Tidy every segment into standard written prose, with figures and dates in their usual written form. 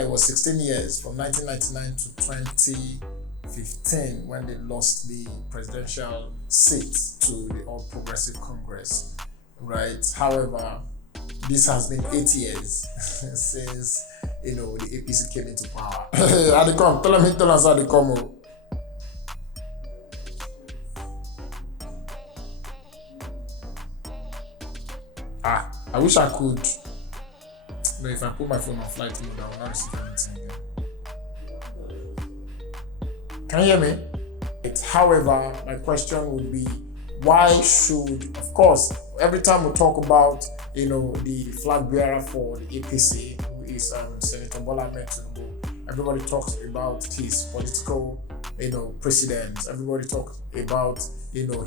it was 16 years from 1999 to 2015 when they lost the presidential seat to the All Progressive Congress, right? However, this has been 8 years since the APC came into power. How they come? Tell us how they come. I wish I could. No, if I put my phone on flight mode, I will not receive anything again. Can you hear me? However, my question would be, why should, of course, every time we talk about, the flag bearer for the APC, who is Senator Bola Ahmed Tinubu, everybody talks about his political, precedents. Everybody talks about,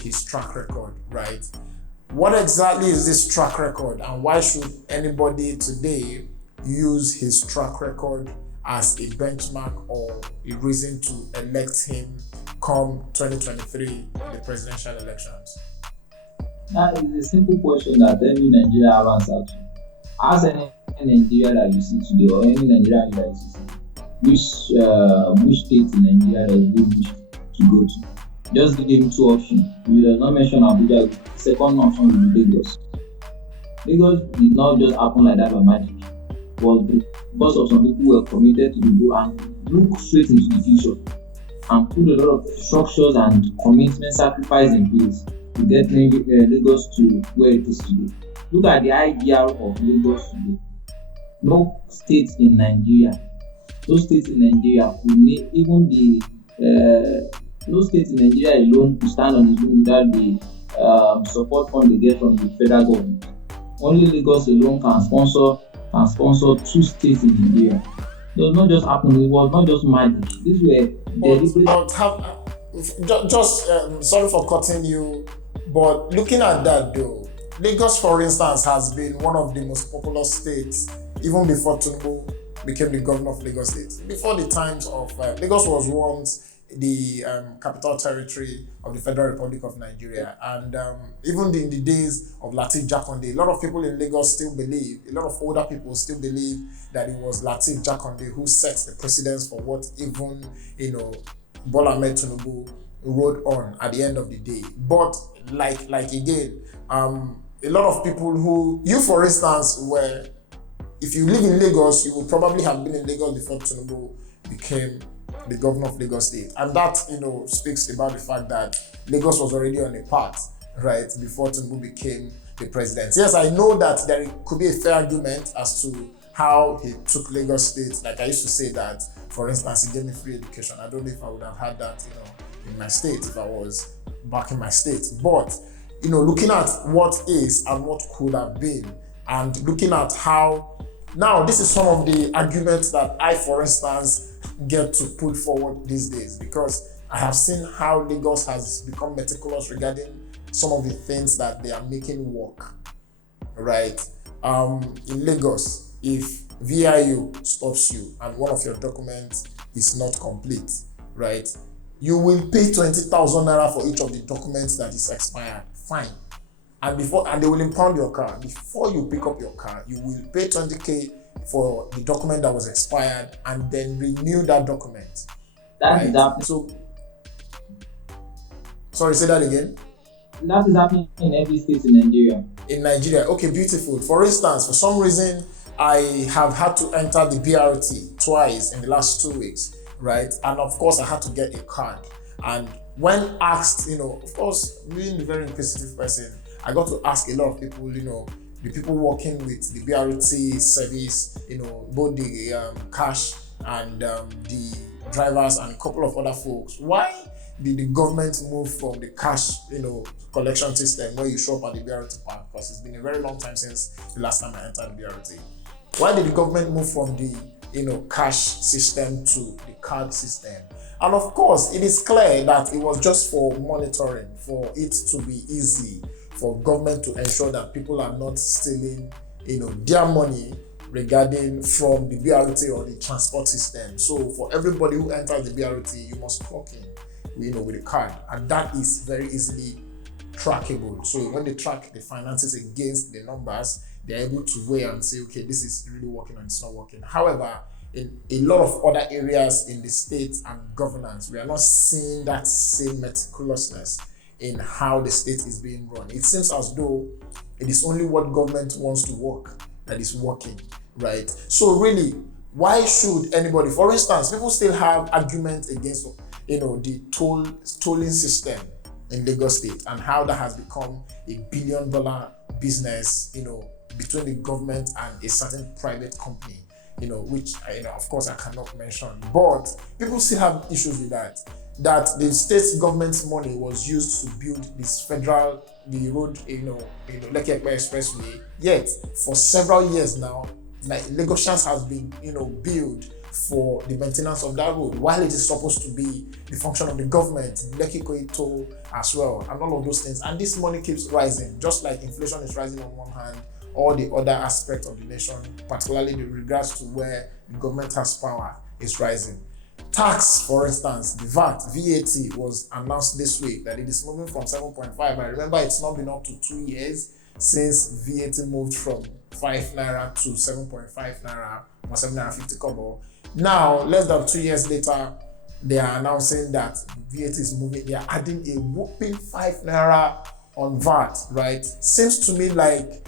his track record, right? What exactly is this track record, and why should anybody today use his track record as a benchmark or a reason to elect him come 2023, the presidential elections? That is a simple question that every Nigerian have answered to. Ask any Nigeria that you see today, or any Nigerian that you see today, which state in Nigeria does he wish to go to? Just give him two options. We will not mention Abuja. Second option will be Lagos. Lagos did not just happen like that by magic. It was because of some people who were committed to the goal and look straight into the future and put a lot of structures and commitment sacrifice in place to get Lagos to where it is today. Look at the IDR of Lagos today. No state in Nigeria will need even the no state in Nigeria alone to stand on its own without the support fund they get from the federal government. Only Lagos alone can sponsor two states in Nigeria. It does not just happen. It was not just magic. This were sorry for cutting you, but looking at that though, Lagos, for instance, has been one of the most popular states even before Tinubu became the governor of Lagos State. Before the times of Lagos was once the capital territory of the Federal Republic of Nigeria, and even in the days of Lateef Jakonde, a lot of people in Lagos still believe, a lot of older people still believe that it was Lateef Jakonde who set the precedence for what even Bola Ahmed Tinubu rode on at the end of the day. But like again, a lot of people who, you for instance, were, if you live in Lagos, you would probably have been in Lagos before Tinubu became the governor of Lagos State. And that, speaks about the fact that Lagos was already on a path, right, before Tinubu became the president. Yes, I know that there could be a fair argument as to how he took Lagos State. Like I used to say that, for instance, he gave me free education. I don't know if I would have had that, in my state if I was back in my state. But, looking at what is and what could have been, and looking at how, now this is some of the arguments that I, for instance, get to put forward these days, because I have seen how Lagos has become meticulous regarding some of the things that they are making work, right? In Lagos, if VIU stops you and one of your documents is not complete, right, you will pay 20,000 naira for each of the documents that is expired. Fine. And they will impound your car. Before you pick up your car, you will pay 20K for the document that was expired and then renew that document. That is happening. So, sorry, say that again. That is happening in every state in Nigeria. In Nigeria, okay, beautiful. For instance, for some reason, I have had to enter the BRT twice in the last 2 weeks, right? And of course, I had to get a card. And when asked, of course, being a very inquisitive person, I got to ask a lot of people, the people working with the BRT service, both the cash and the drivers and a couple of other folks. Why did the government move from the cash, collection system where you show up at the BRT park? Because it's been a very long time since the last time I entered the BRT. Why did the government move from the, cash system to the card system? And of course, it is clear that it was just for monitoring, for it to be easy for government to ensure that people are not stealing, their money regarding from the BRT or the transport system. So for everybody who enters the BRT, you must clock in, with a card, and that is very easily trackable. So when they track the finances against the numbers, they're able to weigh and say, okay, this is really working and it's not working. However, in a lot of other areas in the state and governance, we are not seeing that same meticulousness in how the state is being run. It seems as though it is only what government wants to work that is working, right? So really, why should anybody, for instance, people still have arguments against, the tolling system in Lagos State and how that has become a $1 billion business, between the government and a certain private company, which, of course I cannot mention. But people still have issues with that the state government's money was used to build the road, Lekki Expressway. Yet, for several years now, like Lagosians has been, billed for the maintenance of that road, while it is supposed to be the function of the government, Lekki toll as well, and all of those things. And this money keeps rising, just like inflation is rising on one hand, all the other aspects of the nation, particularly in regards to where the government has power, is rising. Tax, for instance, the VAT was announced this week that it is moving from 7.5. I remember it's not been up to 2 years since VAT moved from 5 naira to 7.5 naira or 7 naira 50 kobo. Now, less than 2 years later, they are announcing that VAT is moving. They are adding a whopping 5 naira on VAT, right? Seems to me like,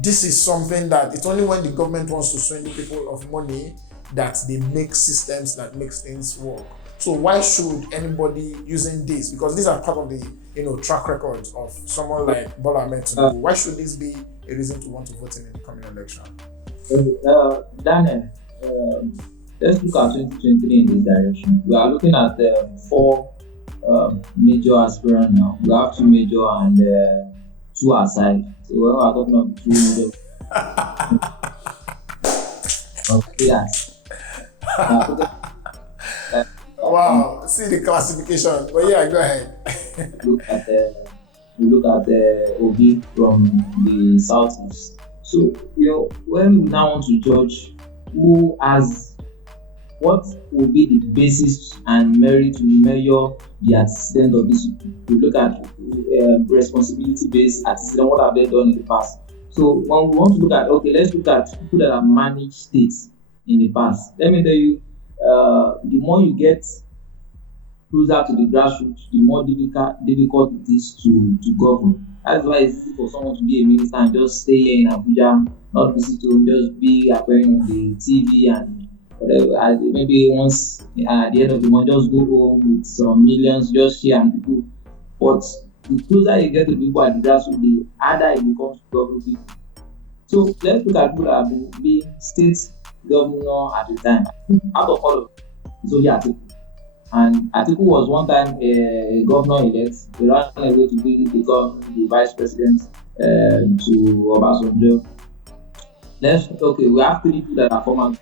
this is something that it's only when the government wants to swindle people of money that they make systems that makes things work. So why should anybody using this, because these are part of the track records of someone like Bola Ahmed Tinubu, why should this be a reason to want to vote in the coming election? Daniel, let's look at 2023 in this direction. We are looking at 4 major aspirants now. We have 2 major and 2 aside. So we are talking about 2 major. Yes. Wow, see the classification. But yeah, go ahead. we look at Obi from the southeast. So when we now want to judge what will be the basis and merit to measure the antecedent of this, we look at responsibility-based antecedent. What have they done in the past? So when we want to look at, let's look at people that have managed states in the past. Let me tell you, the more you get closer to the grassroots, the more difficult it is to govern. That's why it's easy for someone to be a minister and just stay here in Abuja, not visit home, just be appearing on the TV and whatever. Maybe once at the end of the month, just go home with some millions, just share and people. But the closer you get to people at the grassroots, the harder it becomes to govern people. So let's look at people that have been being state governor at the time. Out of all of them, it's only Atiku. And Atiku was one time a governor elect. He ran away to be the vice president to Obasanjo. We have 3 people that are former. We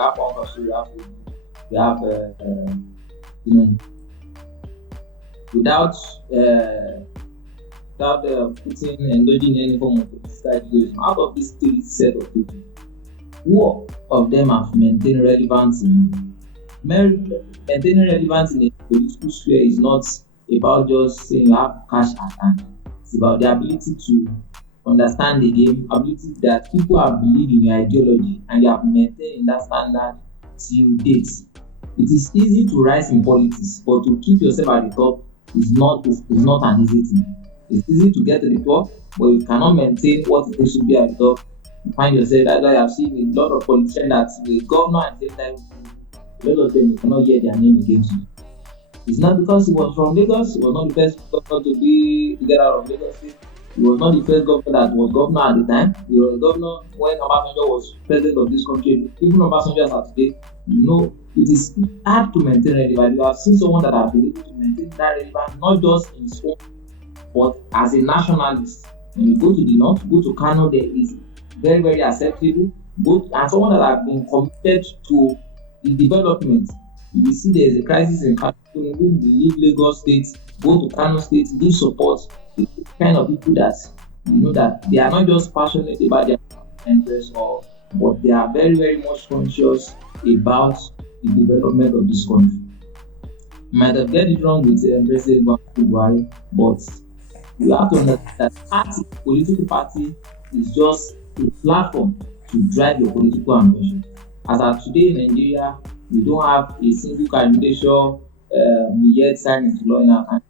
have one person, we have without putting indulging any form of political ideology. Out of these 3 set of people, who of them have maintained relevance maintaining relevance in a political sphere is not about just saying you have cash at hand. It's about the ability to understand the game, ability that people have believed in your ideology and you have maintained that standard till date. It is easy to rise in politics, but to keep yourself at the top is not an easy thing. It's easy to get to the top, but you cannot maintain what it is to be at the top. You find yourself, that's why I've seen a lot of politicians that the governor at the same time, a lot of them, you cannot hear their name against you. It's not because he was from Lagos, he was not the first governor to get out of Lagos State. He was not the first governor that was governor at the time. He was governor when Obasanjo was president of this country. Even Obasanjo as of today, it is hard to maintain relevance. You have seen someone that has been able to maintain that relevance, not just in his own, but as a nationalist. When you go to the north, go to Kano, there is very, very acceptable. And someone that has been committed to the development. You will see there is a crisis in Kano. We leave Lagos State, go to Kano State, give support to the kind of people that that they are not just passionate about their interests, but they are very, very much conscious about the development of this country. You might have get it wrong with President Buhari, but you have to understand that political party is just a platform to drive your political ambition. As of today in Nigeria, we don't have a single candidature yet signed into law in our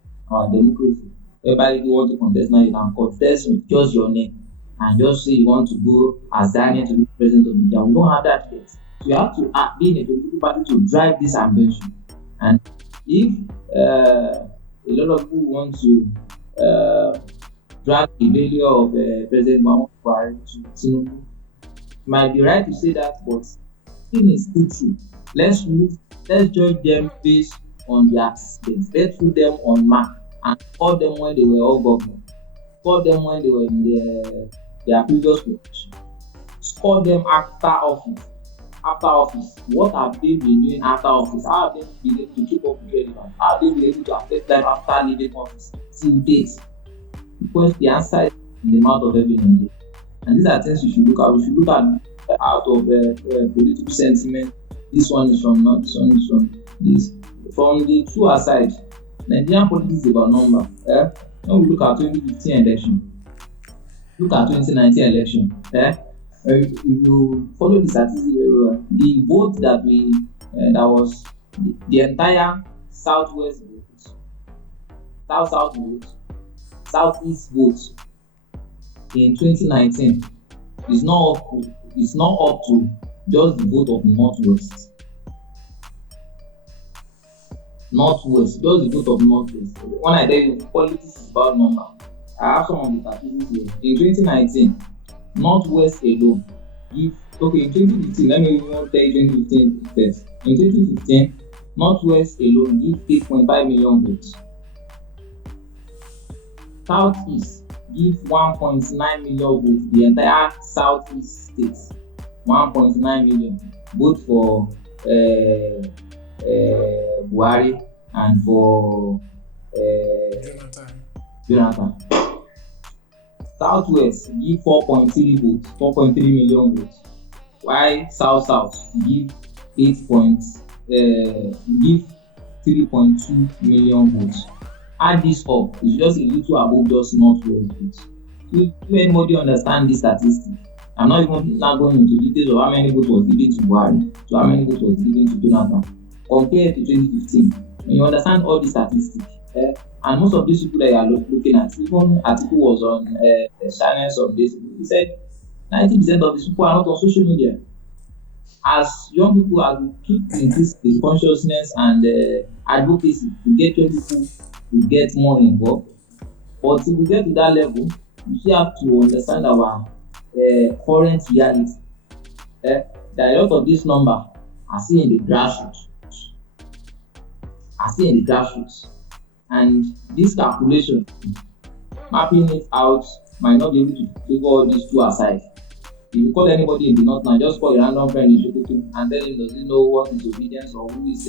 democracy. Whereby if you want to contest now, you can contest with just your name and just say you want to go as Daniel to be president of India. We don't have that yet. So you have to be in a political party to drive this ambition. And if a lot of people want to drag the failure of President Muhammadu Buhari to Tinubu, might be right to say that, but thing is still true. Let's judge them based on their assistance. Let's put them on mark and call them when they were all government. Call them when they were in their previous position. Score them after office. After office, what have they been doing after office? How have they been able to keep up with relevant? How have they been able to affect them after leaving office till date? Because the answer is in the mouth of every Nigerian. And these are things we should look at. We should look at out of political sentiment. This one is from not, this one is from this. From the two aside, Nigerian politics is about number. When we look at 2015 election, look at 2019 election. If you follow the statistics very well, the vote that was the entire southwest vote, south vote, southeast vote in 2019 is not up to just the vote of northwest, just the vote of northwest. When I tell you politics is about number, I have some of the statistics here. In 2019, northwest alone in 2015, let me even tell you 2015 first. In 2015, northwest alone give 8.5 million votes. Southeast give 1.9 million votes. The entire southeast states, 1.9 million, both for Buhari and for Jonathan. Southwest give 4.3 million votes, while South give 3.2 million votes. Add this up, it's just a little above just northwest votes. Do anybody understand this statistic? I'm not even now going into details of how many votes was given to Buhari, to how many votes was given to Jonathan, compared to 2015. When you understand all these statistics, and most of these people that you are looking at, even article was on channels of this, he said 90% of these people are not on social media. As young people, as we keep increasing consciousness and advocacy to get young people to get more involved, but if we get to that level, we still have to understand our current reality. That a lot of this number are still in the grassroots. And this calculation, mapping it out, might not be able to figure all these two aside. If you call anybody in the north now, just call a random friend in Sokoto and tell him, does he know what is obedience or who is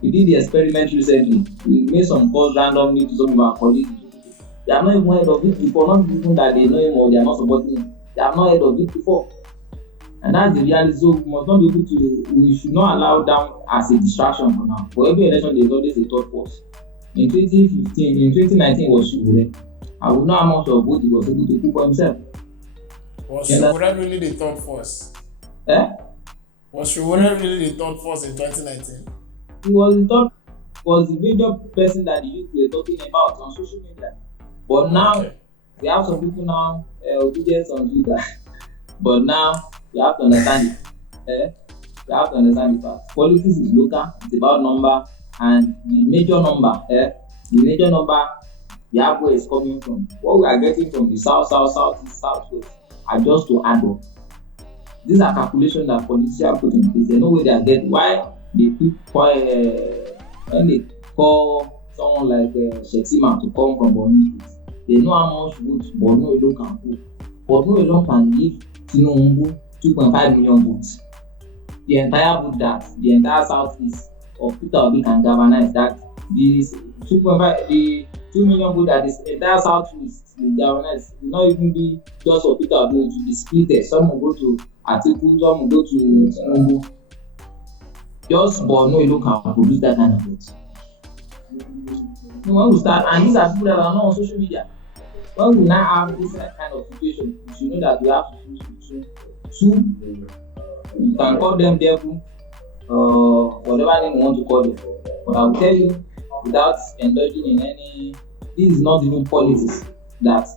we did the experiment recently. We made some calls randomly to some of our colleagues in Sokoto. They have not even heard of it before, not even that they know him or they are not supporting him. They have not heard of it before. And that's the reality. So we must not be able to, we should not allow them as a distraction for now. For every election, there's always a third force. In 2019 was Shubure. I would know how much of vote he was able to put for himself. Was Shubure really the third force? Was Shubure really the third force in 2019? He was the major person that the youth were talking about on social media. But now, we have some people now, obedience on Twitter. But now, you have to understand it. You have to understand the fact. Politics is local, it's about number, and the major number, the where is coming from. What we are getting from the south, east, southwest are just to add up. These are calculations that politicians put in place. They know where they are getting. Why they when they call someone like Shetima to come from Borno State, they know how much votes Borno alone can put. Borno alone can give Tinubu 2.5 million votes. The entire vote that the entire southeast of Peter Obi can galvanize, that the 2 million vote that this entire southeast will galvanize will not even be just for Peter Obi, it will be split. Some will go to Atiku, some will go to Tinubu. Just Borno alone can produce that kind of vote. When we start, and these are people that are not on social media. When we now have this kind of situation, you should know that we have to choose between two You can call them devil, whatever name you want to call them. But I'll tell you, without indulging in any, this is not even politics. That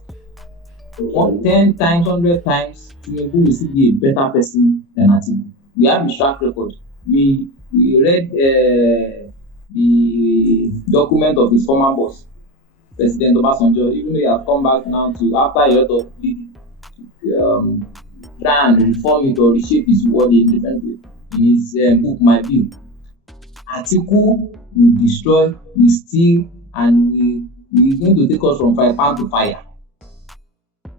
10 times, 100 times, Tinubu will still be a better person than Atiku. We have a track record. We read the document of his former boss, President Obasanjo, even though he has come back now to, after a lot of pleading, try and reform it or reshape his word in different way. In his book, My View, Atiku will destroy, will steal, and will going to take us from fire pan to fire.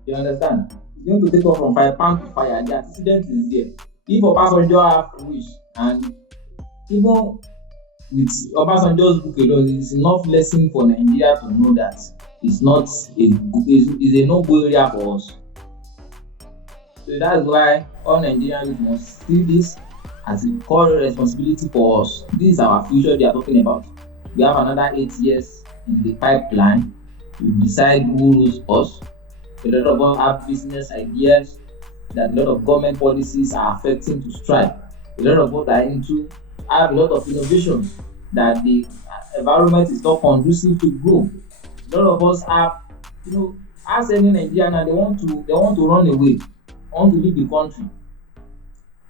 You understand? It's going to take us from fire pan to fire. The antecedent is there. If Obasanjo have wish, and even with Obasanjo's book alone, it's enough lesson for Nigeria to know that it's not is a no-go area for us. So that's why all Nigerians must see this as a core responsibility for us. This is our future they are talking about. We have another 8 years in the pipeline to decide who rules us. A lot of us have business ideas that a lot of government policies are affecting to strike. A lot of us are into have a lot of innovations that the environment is not conducive to grow. A lot of us have, ask any Nigerian and they want to run away, want to leave the country.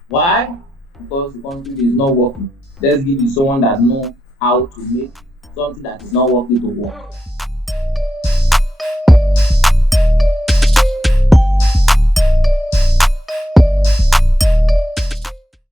Why? Because the country is not working. Let's give you someone that know how to make something that is not working to work.